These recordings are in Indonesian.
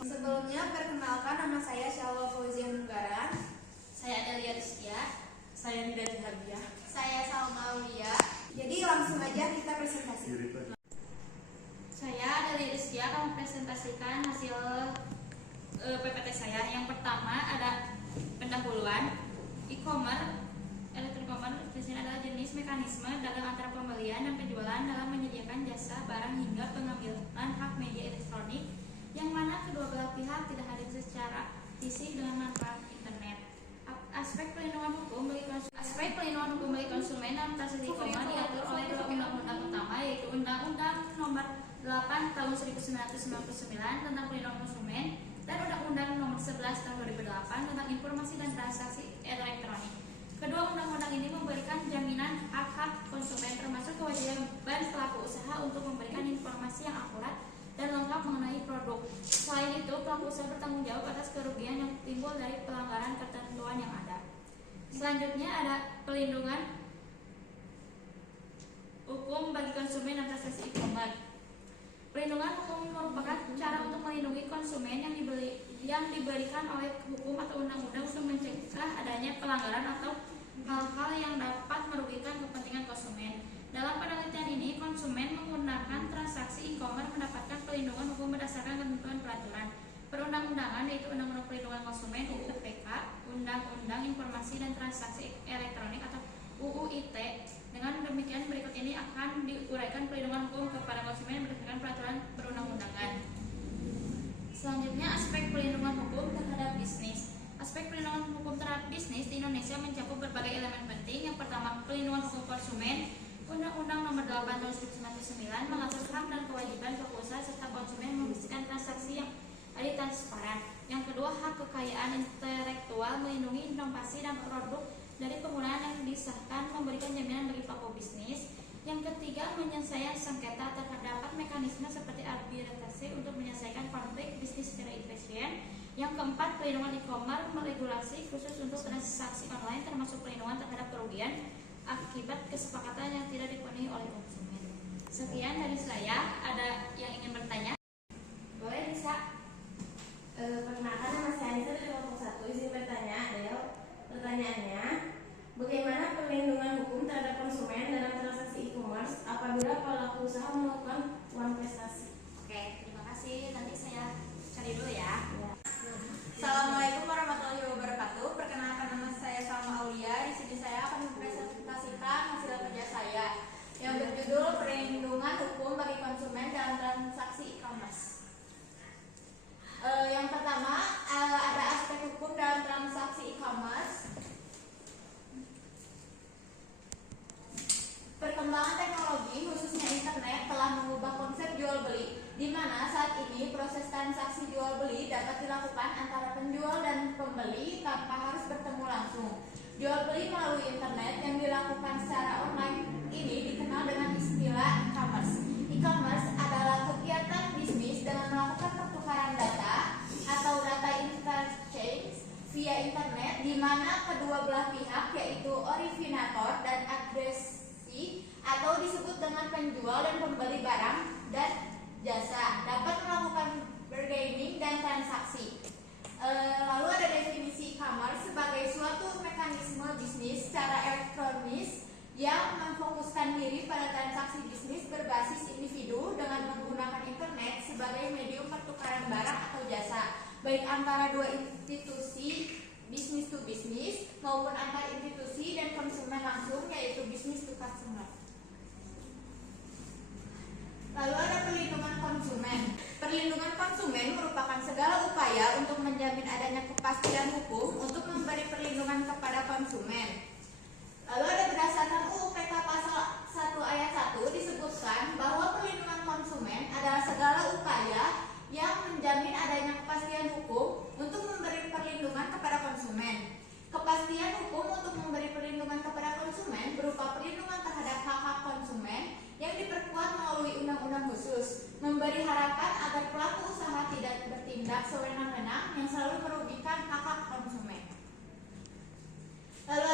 Sebelumnya, perkenalkan, nama saya Syawal Fauzia Nunggaran. Saya Delia Rizkia. Saya Nida Jihabiah. Saya Salma Aulia. Jadi langsung aja kita presentasi. Saya Delia Rizkia akan mempresentasikan hasil PPT saya. Yang pertama ada pendahuluan e-commerce. Elektronik di sini adalah jenis mekanisme dagang antara pembelian dan penjualan dalam menyediakan jasa barang hingga pengambilan hak media elektronik, yang mana kedua belah pihak tidak hadir secara fisik dengan manfaat internet. Aspek pelindungan hukum bagi konsumen dalam transaksi e-commerce diatur oleh dua undang-undang utama, yaitu Undang-Undang Nomor 8 Tahun 1999 tentang Perlindungan Konsumen dan Undang-Undang Nomor 11 Tahun 2008 tentang Informasi dan Transaksi Elektronik. Kedua undang-undang ini memberikan jaminan hak-hak konsumen, termasuk kewajiban pelaku usaha untuk memberikan informasi yang akurat dan lengkap mengenai produk. Selain itu, pelaku usaha bertanggung jawab atas kerugian yang timbul dari pelanggaran ketentuan yang ada. Selanjutnya ada pelindungan hukum bagi konsumen dan transaksi e-commerce. Perlindungan hukum merupakan cara untuk melindungi konsumen yang diberikan oleh hukum atau undang-undang untuk mencegah adanya pelanggaran atau hal-hal yang dapat merugikan kepentingan konsumen. Dalam penelitian ini, konsumen menggunakan transaksi e-commerce mendapatkan perlindungan hukum berdasarkan ketentuan peraturan perundang-undangan, yaitu Undang-Undang Perlindungan Konsumen (UU PK), Undang-Undang Informasi dan Transaksi Elektronik atau UU ITE. Dengan demikian, berikut ini akan diuraikan perlindungan hukum kepada konsumen berdasarkan peraturan perundang-undangan. Selanjutnya, aspek perlindungan hukum terhadap bisnis. Aspek perlindungan hukum terhadap bisnis di Indonesia mencakup berbagai elemen penting. Yang pertama, perlindungan hukum konsumen. Undang-Undang Nomor 8 Tahun 1999 mengatur hak dan kewajiban pelaku usaha serta konsumen memastikan transaksi yang adil dan transparan. Yang kedua, hak kekayaan intelektual, melindungi inovasi dan produk dari penggunaan yang disahkan, memberikan jaminan bagi pelaku bisnis. Yang ketiga, penyelesaian sengketa. Terdapat mekanisme seperti arbitrase untuk menyelesaikan konflik bisnis secara efisien. Yang keempat, perlindungan e-commerce, meregulasi khusus untuk transaksi online, termasuk perlindungan terhadap kerugian akibat kesepakatan yang tidak dipenuhi oleh konsumen. Sekian dari saya. Ada yang ingin bertanya? Boleh, bisa. Perkenalkan, nama saya Anissa dari kelompok 1. Izin bertanya, pertanyaannya, bagaimana perlindungan hukum terhadap konsumen dalam transaksi e-commerce apabila pelaku usaha melakukan uang prestasi? Oke, terima kasih. Nanti saya cari dulu ya. Assalamualaikum warahmatullahi wabarakatuh. Perkenalkan, nama saya Salma Aulia. Di sini saya akan mempresentasikan hasil kerja saya yang berjudul Perlindungan Hukum bagi Konsumen dalam Transaksi E-commerce. Yang pertama, ada aspek hukum dalam transaksi e-commerce. Perkembangan teknologi, khususnya internet, telah mengubah konsep jual beli, di mana saat ini proses transaksi jual beli dapat dilakukan antara penjual dan pembeli tanpa harus bertemu langsung. Jual beli melalui internet yang dilakukan secara online ini dikenal dengan istilah e-commerce. E-commerce adalah kegiatan bisnis dengan melakukan pertukaran data atau data interchange via internet, di mana kedua belah pihak, yaitu originator dan agresor atau disebut dengan penjual dan pembeli barang dan jasa, dapat melakukan bargaining dan transaksi. Lalu ada definisi e-commerce sebagai suatu mekanisme bisnis secara elektronis yang memfokuskan diri pada transaksi bisnis berbasis individu dengan menggunakan internet sebagai medium pertukaran barang atau jasa, baik antara dua institusi bisnis to bisnis maupun antar institusi dan konsumen langsung, yaitu bisnis to customer. Lalu ada perlindungan konsumen. Perlindungan konsumen merupakan segala upaya untuk menjamin adanya kepastian hukum untuk memberi perlindungan kepada konsumen. Lalu ada berdasarkan UU PK pasal 1 ayat 1 disebutkan bahwa perlindungan konsumen adalah segala upaya yang menjamin adanya kepastian hukum bertindak sewenang-wenang yang selalu merugikan hak-hak konsumen. Lalu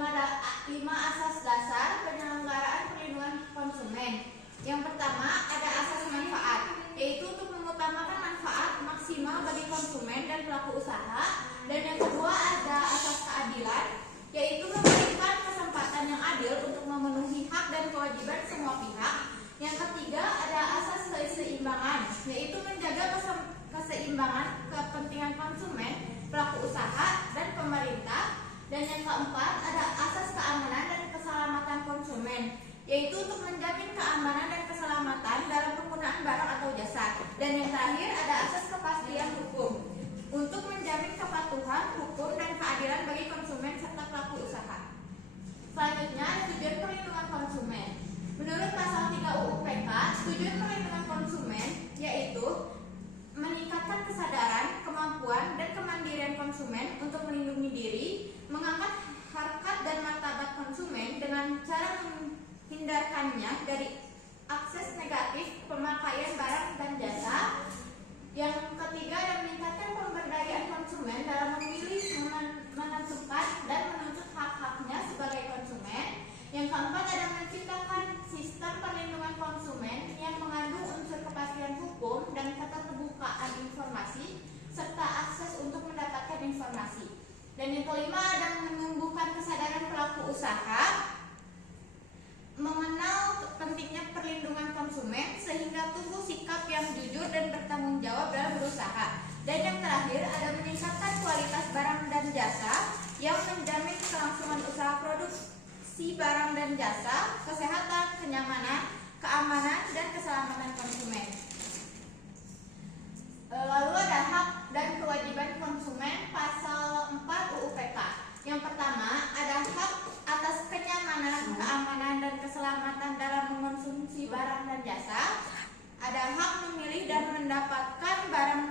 ada 5 asas dasar penyelenggaraan perlindungan konsumen. Yang pertama ada asas manfaat, yaitu untuk mengutamakan manfaat maksimal bagi konsumen dan pelaku usaha. Dan yang kedua ada asas keadilan, yaitu memberikan kesempatan yang adil untuk memenuhi hak dan kewajiban semua pihak. Yang ketiga ada asas keseimbangan, yaitu menjaga keseimbangan kepentingan konsumen, pelaku usaha, dan pemerintah. Dan yang keempat ada asas keamanan dan keselamatan konsumen, yaitu untuk menjamin keamanan dan keselamatan dalam penggunaan barang atau jasa. Dan yang terakhir ada asas kepastian hukum, untuk menjamin kepatuhan hukum dan keadilan bagi konsumen serta pelaku usaha. Selanjutnya ada tujuan perlindungan konsumen. Menurut pasal 3 UU PK, tujuan perlindungan konsumen yaitu meningkatkan kesadaran, kemampuan, dan kemandirian konsumen untuk melindungi diri, mengangkat harkat dan martabat konsumen dengan cara menghindarkannya dari akses negatif pemakaian barang dan jasa. Yang ketiga adalah meningkatkan pemberdayaan konsumen dalam memilih, menentukan, dan menuntut hak-haknya sebagai konsumen. Yang keempat adalah menciptakan sistem perlindungan konsumen yang mengandung unsur kepastian hukum dan keterbukaan informasi serta akses untuk mendapatkan informasi. Dan yang kelima adalah menumbuhkan kesadaran pelaku usaha mengenal pentingnya perlindungan konsumen sehingga tumbuh sikap yang jujur dan bertanggung jawab dalam berusaha. Dan yang terakhir ada meningkatkan kualitas barang dan jasa yang menjamin kelangsungan usaha produksi barang dan jasa, kesehatan, kenyamanan, keamanan, dan keselamatan konsumen. Lalu ada hak dan kewajiban konsumen pasal 4 UU PK. Yang pertama ada hak atas kenyamanan, keamanan, dan keselamatan dalam mengonsumsi barang dan jasa. Ada hak memilih dan mendapatkan barang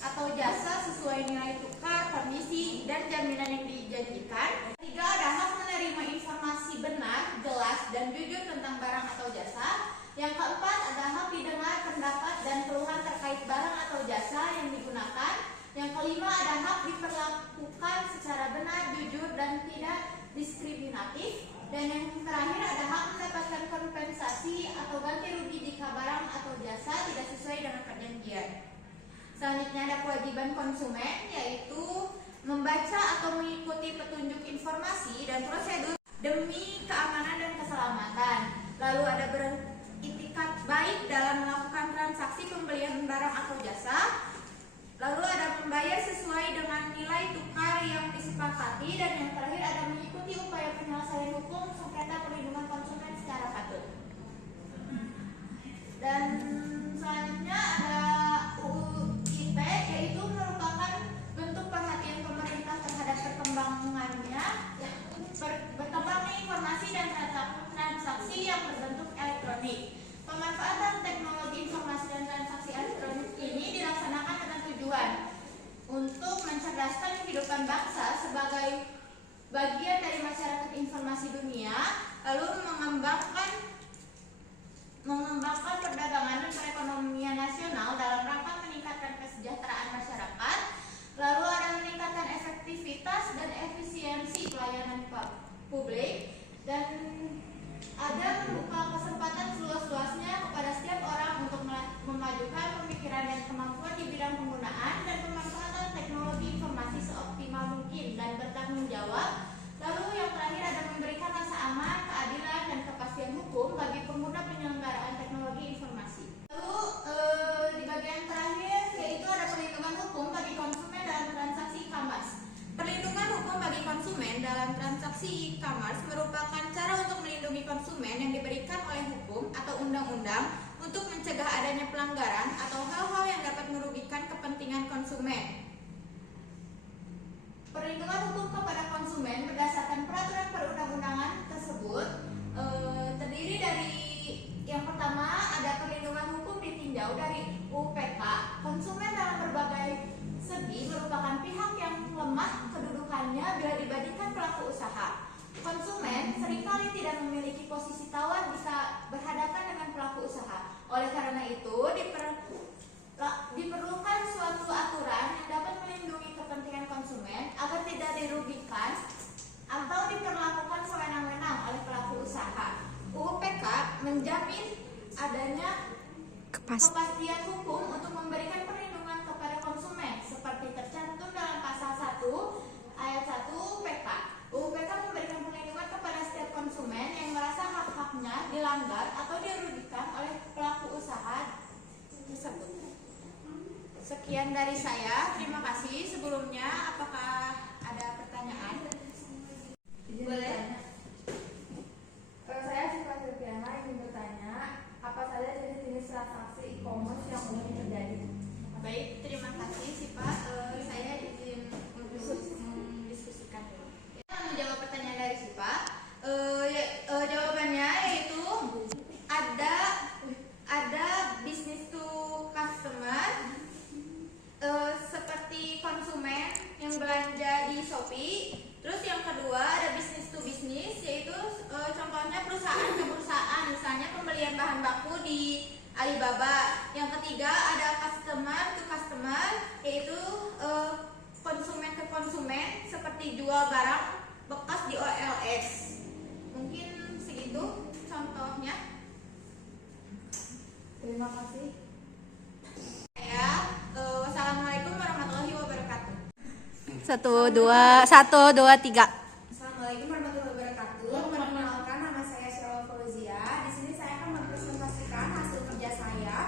atau jasa sesuai nilai tukar, kondisi, dan jaminan yang dijanjikan. Ketiga ada hak menerima informasi benar, jelas, dan jujur tentang barang atau jasa. Yang keempat ada hak didengar pendapat dan keluhan terkait barang atau jasa yang digunakan. Yang kelima ada hak diperlakukan secara benar, jujur, dan tidak diskriminatif. Dan yang terakhir ada hak mendapatkan kompensasi atau ganti rugi jika barang atau jasa tidak sesuai dengan perjanjian. Selanjutnya ada kewajiban konsumen, yaitu membaca atau mengikuti petunjuk informasi dan prosedur demi keamanan dan keselamatan. Lalu ada beritikat baik dalam melakukan transaksi pembelian barang atau jasa. Lalu ada membayar sesuai dengan nilai tukar yang disepakati. Dan yang terakhir ada mengikuti upaya penyelesaian hukum sengketa perlindungan konsumen secara patut. Dan selanjutnya ada UIT, yaitu merupakan bentuk perhatian pemerintah terhadap perkembangannya berkembangnya informasi dan transaksi yang berbentuk elektronik. Pemanfaatan teknologi informasi dan transaksi elektronik ini dilaksanakan dengan tujuan untuk mencerdaskan kehidupan bangsa sebagai bagian dari masyarakat informasi dunia, lalu mengembangkan perdagangan dan perekonomian nasional dalam rangka meningkatkan kesejahteraan masyarakat. Lalu ada meningkatkan efektivitas dan efisiensi pelayanan publik, dan ada membuka kesempatan seluas-luasnya kepada setiap orang untuk memajukan pemikiran dan kemampuan di bidang penggunaan dan pemanfaatan teknologi informasi seoptimal mungkin dan bertanggung jawab. Lalu yang terakhir ada memberikan rasa aman, keadilan, dan kepastian hukum bagi pengguna penyelenggaraan teknologi informasi. Lalu di bagian terakhir yaitu ada perlindungan hukum bagi konsumen dalam transaksi e-commerce. Perlindungan hukum bagi konsumen dalam transaksi e-commerce merupakan cara untuk melindungi konsumen yang diberikan oleh hukum atau undang-undang untuk mencegah adanya pelanggaran atau hal-hal yang dapat merugikan kepentingan konsumen. Perlindungan hukum kepada konsumen berdasarkan peraturan perundang-undangan tersebut terdiri dari yang pertama ada perlindungan hukum ditinjau dari UPK. Konsumen dalam berbagai segi merupakan pihak yang lemah kedudukannya bila dibandingkan pelaku usaha. Konsumen seringkali tidak memiliki posisi tawar bisa berhadapan dengan pelaku usaha. Oleh karena itu diperlukan suatu adanya kepastian hukum untuk memberikan perlindungan kepada konsumen seperti tercantum dalam pasal 1 ayat 1 PK. UU PK memberikan perlindungan kepada setiap konsumen yang merasa hak-haknya dilanggar atau dirugikan oleh pelaku usaha tersebut. Sekian dari saya, terima kasih. Sebelumnya, apakah ada pertanyaan? Boleh. Saya Syifa Silviana ingin bertanya, apa saja jenis-jenis transaksi e-commerce yang umum terjadi? Baik, terima kasih Syifa. Saya izin mendiskusikan dulu. Saya menjawab pertanyaan dari Syifa. Jawabannya yaitu ada business to customer, seperti konsumen yang belanja di Shopee. Terus yang kedua ada business to business, yaitu contohnya perusahaan ke perusahaan, misalnya pembelian bahan baku di Alibaba. Yang ketiga ada customer to customer, yaitu konsumen ke konsumen, seperti jual barang bekas di OLX. Mungkin segitu contohnya. Terima kasih. Wassalamualaikum warahmatullahi wabarakatuh. 1, 2, 3. Assalamualaikum warahmatullahi wabarakatuh. Perkenalkan, nama saya Sheryl Fauzia. Di sini saya akan mempresentasikan hasil kerja saya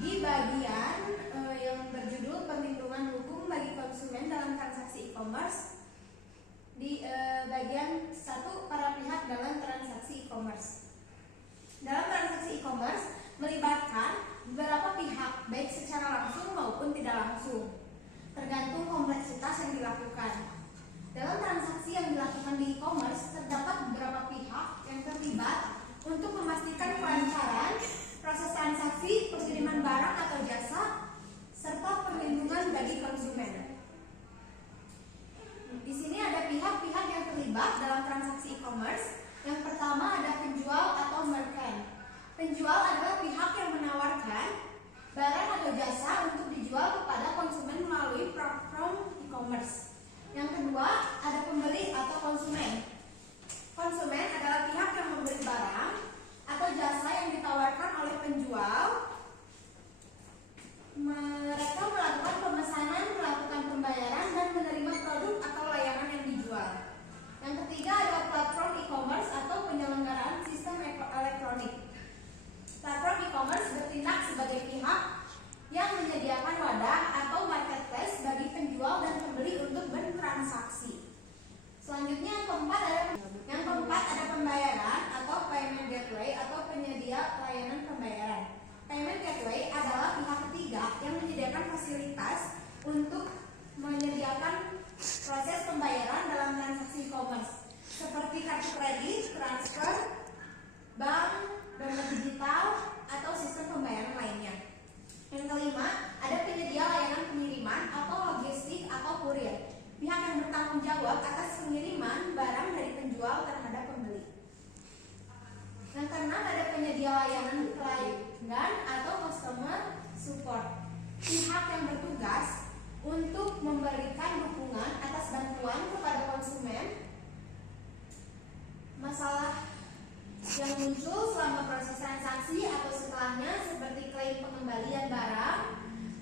di bagian yang berjudul perlindungan hukum bagi konsumen dalam transaksi e-commerce. Di bagian 1, para pihak dalam transaksi e-commerce. Dalam transaksi e-commerce melibatkan beberapa pihak, baik secara langsung maupun tidak langsung, tergantung kompleksitas yang dilakukan. Dalam transaksi yang dilakukan di e-commerce, terdapat beberapa pihak yang terlibat untuk memastikan kelancaran proses transaksi, pengiriman barang atau jasa, serta perlindungan bagi konsumen. Di sini ada pihak-pihak yang terlibat dalam transaksi e-commerce. Yang pertama ada penjual atau merchant. Penjual adalah pihak yang menawarkan barang atau jasa untuk dijual kepada konsumen melalui platform e-commerce. Yang kedua, ada pembeli atau konsumen. Konsumen adalah pihak yang membeli barang atau jasa yang ditawarkan oleh penjual. Mereka melakukan pemesanan, melakukan pembayaran, dan menerima produk atau layanan yang dijual. Yang ketiga, ada platform e-commerce atau penyelenggaraan sistem elektronik. Platform e-commerce bertindak sebagai pihak yang menyediakan wadah atau marketplace bagi penjual dan pembeli untuk bertransaksi. Selanjutnya yang keempat ada pembayaran atau payment gateway atau penyedia layanan pembayaran. Payment gateway adalah pihak ketiga yang menyediakan fasilitas untuk menyediakan proses pembayaran dalam transaksi e-commerce, seperti kartu kredit, transfer, bank, dompet digital, atau sistem pembayaran lainnya. Yang kelima, ada penyedia layanan pengiriman atau logistik atau kurir, pihak yang bertanggung jawab atas pengiriman barang dari penjual terhadap pembeli. Yang keenam, ada penyedia layanan pelanggan atau customer support, pihak yang bertugas untuk memberikan dukungan atas bantuan kepada konsumen masalah yang muncul selama proses transaksi atau setelahnya, seperti klaim pengembalian barang,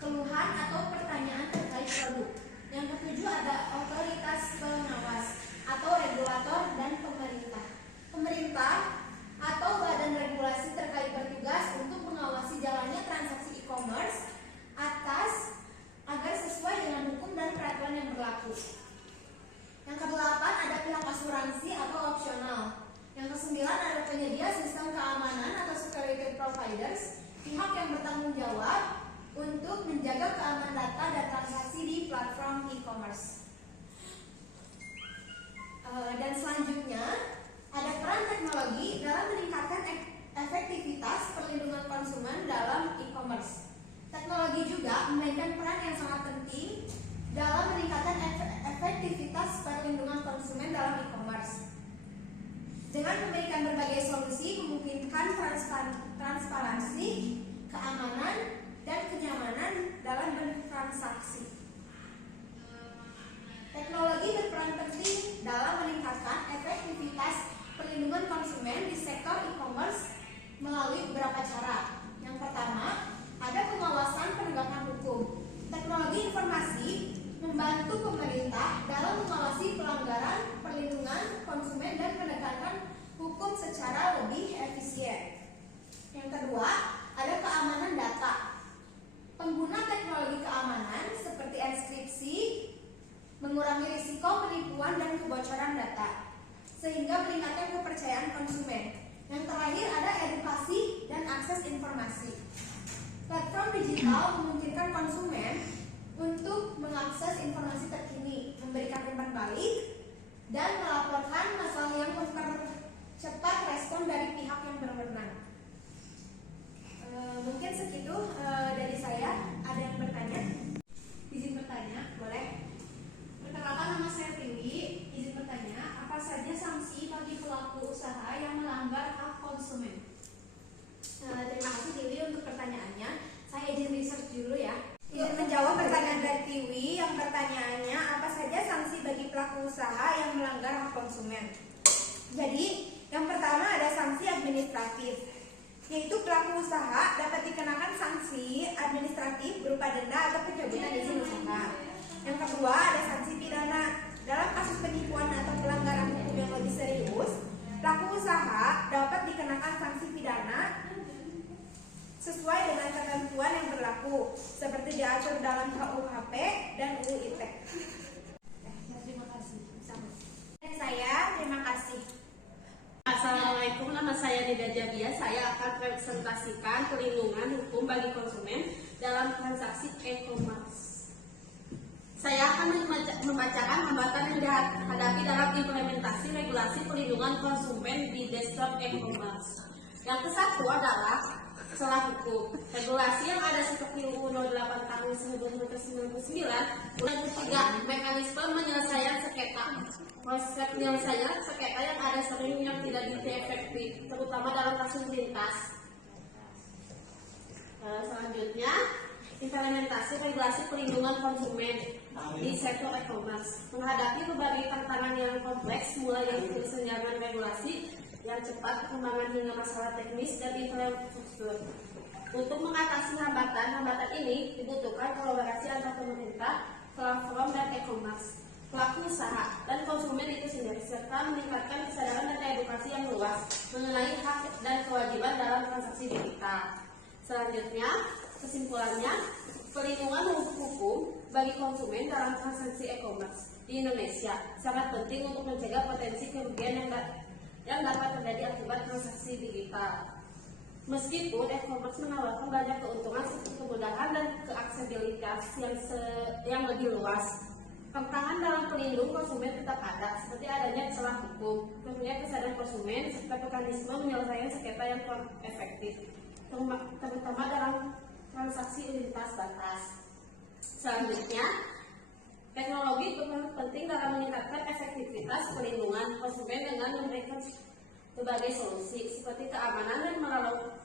keluhan atau pertanyaan terkait produk. Yang ketujuh ada otoritas pengawas atau regulator dan pemerintah. Pemerintah atau badan regulasi terkait bertugas untuk mengawasi jalannya transaksi e-commerce agar sesuai dengan hukum dan peraturan yang berlaku. Yang kedelapan ada pihak asuransi atau opsional. Yang kesembilan ada penyedia sistem keamanan atau security providers, pihak yang bertanggung jawab untuk menjaga keamanan data dan transaksi di platform e-commerce. Dan selanjutnya ada peran teknologi dalam meningkatkan efektivitas perlindungan konsumen dalam e-commerce. Teknologi juga memainkan peran yang sangat penting dalam meningkatkan efektivitas perlindungan konsumen dalam e-commerce. Dengan memberikan berbagai solusi memungkinkan transparansi, keamanan, dan kenyamanan dalam bertransaksi. Teknologi berperan penting dalam meningkatkan efektivitas perlindungan konsumen di sektor e-commerce melalui beberapa cara. Yang pertama, ada pengawasan penegakan hukum. Teknologi informasi membantu pemerintah dalam mengawasi pelanggaran, perlindungan konsumen dan penegakan hukum secara lebih efisien. Yang kedua, ada keamanan data. Pengguna teknologi keamanan seperti enkripsi mengurangi risiko penipuan dan kebocoran data, sehingga meningkatkan kepercayaan konsumen. Yang terakhir ada edukasi dan akses informasi. Platform digital memungkinkan konsumen untuk mengakses informasi terkini, memberikan umpan balik, dan melaporkan masalah yang mempercepat respon dari pihak yang berwenang. Mungkin segitu dari saya. Ada yang bertanya? Izin bertanya, boleh? Perkenalkan, nama saya Tiwi. Izin bertanya, apa saja sanksi bagi pelaku usaha yang melanggar hak konsumen? Terima kasih Tiwi untuk pertanyaannya. Saya izin research dulu ya. Izin menjawab pertanyaan dari Tiwi yang pertanyaannya, apa saja sanksi bagi pelaku usaha yang melanggar hak konsumen? Jadi, yang pertama ada sanksi administratif, yaitu pelaku usaha dapat dikenakan sanksi administratif berupa denda atau pencabutan izin usaha. Yang kedua ada sanksi pidana. Dalam kasus penipuan atau pelanggaran hukum yang lebih serius, pelaku usaha dapat dikenakan sanksi pidana sesuai dengan ketentuan yang berlaku seperti diatur dalam KUHP dan UU ITE. Terima kasih. Dan saya terima kasih. Assalamualaikum, nama saya Nida Jabia. Saya akan presentasikan perlindungan hukum bagi konsumen dalam transaksi e-commerce. Saya akan membacakan hambatan yang dihadapi dalam implementasi regulasi perlindungan konsumen di desktop e-commerce. Yang ke-1 adalah celah hukum. Regulasi yang ada seperti UU 08 tahun 1999. Yang ketiga, mekanisme penyelesaian sengketa. Proses penyelesaian sengketa yang ada sering yang tidak efektif, terutama dalam kasus lintas. Selanjutnya, implementasi regulasi perlindungan konsumen di sektor e-commerce. Menghadapi berbagai tantangan yang kompleks, mulai dari kesenjangan regulasi yang cepat, perkembangan hingga masalah teknis dan infrastruktur. Untuk mengatasi hambatan ini dibutuhkan kolaborasi antar pemerintah, platform dan e-commerce, pelaku usaha dan konsumen itu sendiri, serta meningkatkan kesadaran dan edukasi yang luas mengenai hak dan kewajiban dalam transaksi digital. Selanjutnya, kesimpulannya, perlindungan hukum bagi konsumen dalam transaksi e-commerce di Indonesia sangat penting untuk mencegah potensi kerugian yang dapat terjadi akibat transaksi digital. Meskipun e-commerce menawarkan banyak keuntungan seperti kemudahan dan keaksesibilitas yang lebih luas, tantangan dalam pelindung konsumen tetap ada, seperti adanya celah hukum, tentunya kesadaran konsumen, serta mekanisme penyelesaian sengketa yang kurang efektif, terutama dalam transaksi lintas batas. Selanjutnya, teknologi berperan penting dalam meningkatkan efektivitas perlindungan konsumen dengan memberikan berbagai solusi seperti keamanan dan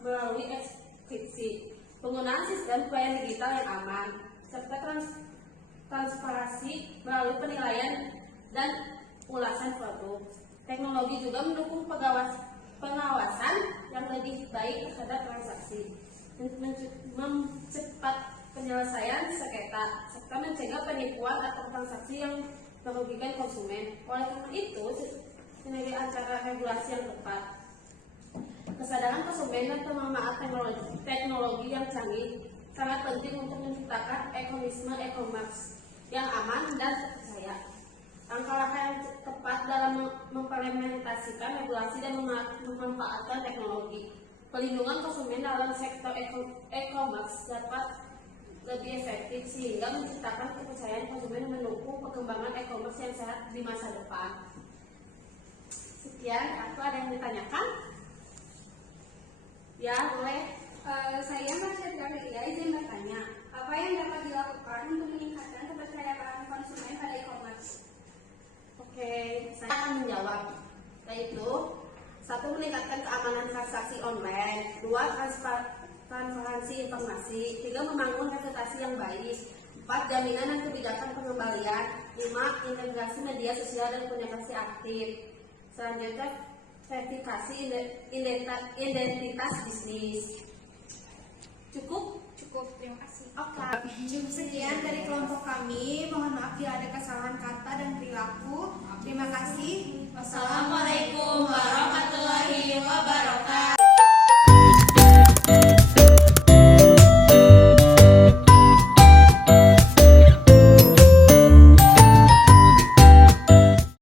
melalui enkripsi, penggunaan sistem pelayanan digital yang aman, serta transparansi melalui penilaian dan ulasan produk. Teknologi juga mendukung pengawasan yang lebih baik terhadap transaksi, mempercepat penyelesaian sengketa, serta mencegah penipuan atau transaksi yang merugikan konsumen. Oleh karena itu, penyediaan cara regulasi yang tepat, kesadaran konsumen dan pemanfaat teknologi yang canggih sangat penting untuk menciptakan ekosistem e-commerce yang aman dan terpercaya. Langkah-langkah yang tepat dalam mengimplementasikan regulasi dan memanfaatkan teknologi pelindungan konsumen dalam sektor e-commerce dapat lebih efektif sehingga menciptakan kepercayaan konsumen mendukung perkembangan e-commerce yang sehat di masa depan. Sekian, aku ada yang ditanyakan? Ya, boleh. Saya Marsha Gramedia izin bertanya, apa yang dapat dilakukan untuk meningkatkan kepercayaan konsumen pada e-commerce? Oke, saya akan menjawab. Yaitu, 1. Meningkatkan keamanan transaksi online, 2. Transparansi informasi, 3. Membangun reputasi yang baik, 4. Jaminan dan kebijakan pengembalian, 5. Integrasi media sosial dan komunikasi aktif. Selanjutnya, verifikasi identitas bisnis. Cukup? Cukup, terima kasih. Oke, sekian dari kelompok kami. Mohon maaf bila ada kesalahan kata dan perilaku. Terima kasih. Wassalamualaikum warahmatullahi